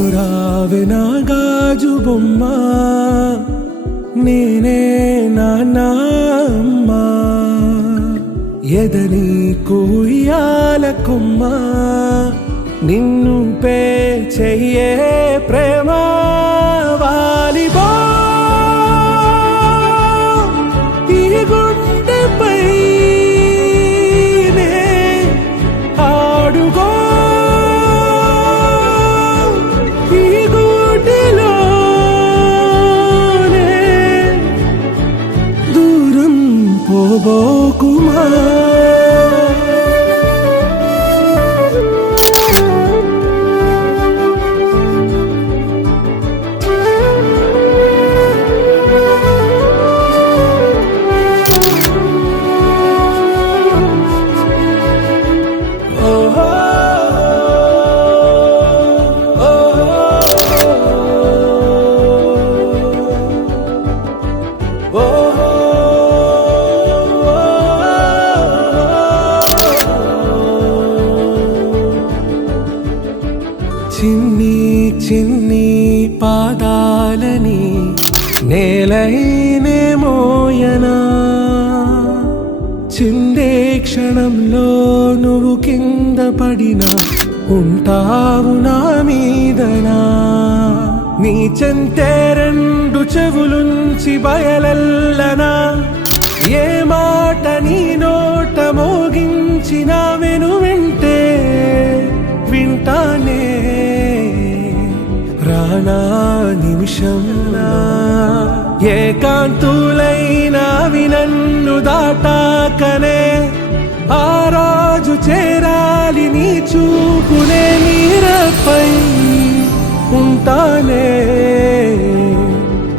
అటు రావే నా గాజు బొమ్మ, నేనే నాన్నమ్మ, ఎదని కూయాల కొమ్మ, నిన్ను పే చెయ్యే ప్రేమ వాలిబా ఈ గుండెపై ఆడుగో ఈ గుడిలోనే దూరం పోబోకుమా. చిన్ని చిన్ని పాదాలని నేలైనే మోయనా, చిందే క్షణంలో నువ్వు కింద పడినా ఉంటావు నా మీదనా. నీ చెంతే రెండు చెవులుంచి బయలెల్లనా, ఏ మాట నీ నోట మోగించిన వెను వింటే వింటానే. రానా నిమిషంలా ఏకాంతులైనా నన్ను దాటాకనే, ఆ రాజు చేరాలి నీ చూపునే నీరపై ఉంటానే.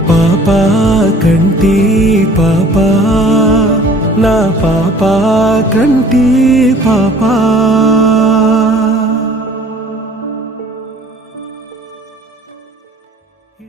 పాపా కంటి పాపా, నా పాపా కంటి పాపా.